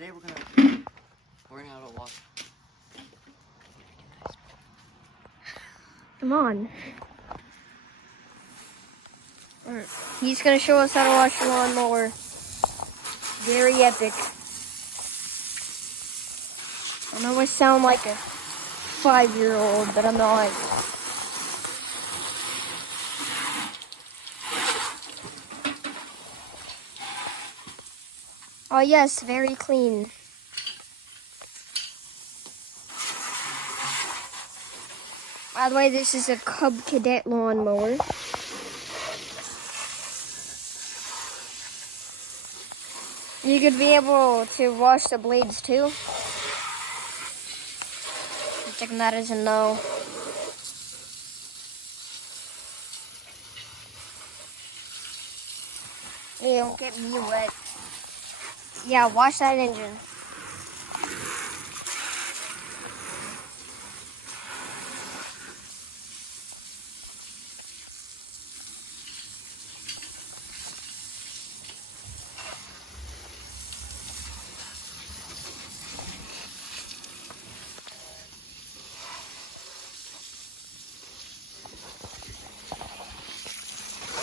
today we're gonna learn how to wash. Come on. He's gonna show us how to wash the lawnmower. Very epic. I know I sound like a 5-year-old, but I'm not. Oh yes, very clean. By the way, this is a Cub Cadet lawnmower. You could be able to wash the blades too. I'm taking that as a no. Hey, don't get me wet. Yeah, wash that engine.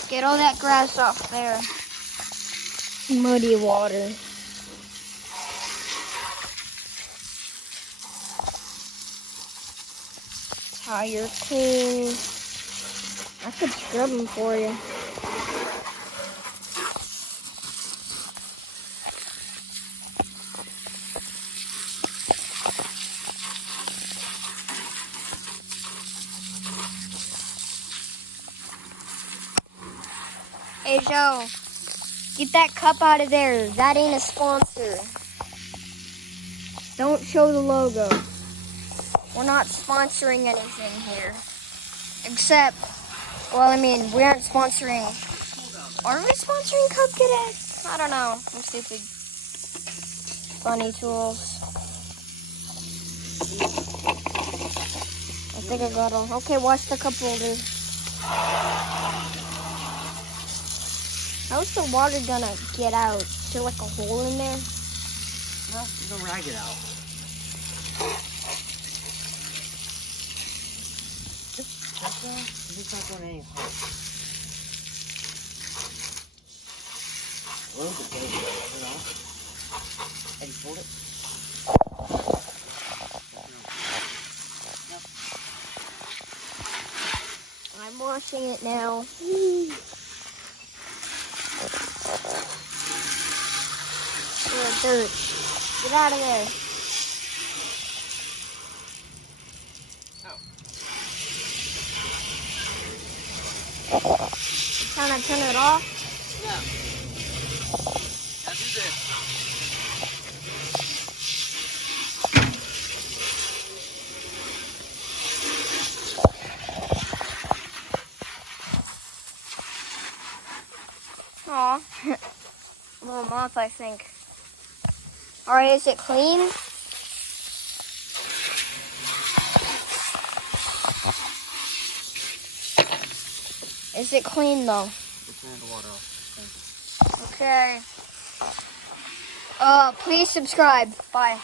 Get all that grass off there. Muddy water. Tire clean. I could scrub them for you. Hey Joe, get that cup out of there. That ain't a sponsor. Don't show the logo. We're not sponsoring anything here. Except, well, I mean, we aren't sponsoring. Are we sponsoring Cub Cadet? I don't know. I'm stupid. Funny tools. I think I got them. Okay, wash the cup holder. How's the water gonna get out? Is there like a hole in there? No, there's a rag it out. It's not going any harm. A little bit goes it off. Have you pulled it? I'm washing it now. Dirt. Get out of there. Trying to turn it off? Yeah. Now do this. Aw. Little moth, I think. Alright, is it clean? Is it clean though? Just turn the water off. Okay. Please subscribe. Bye.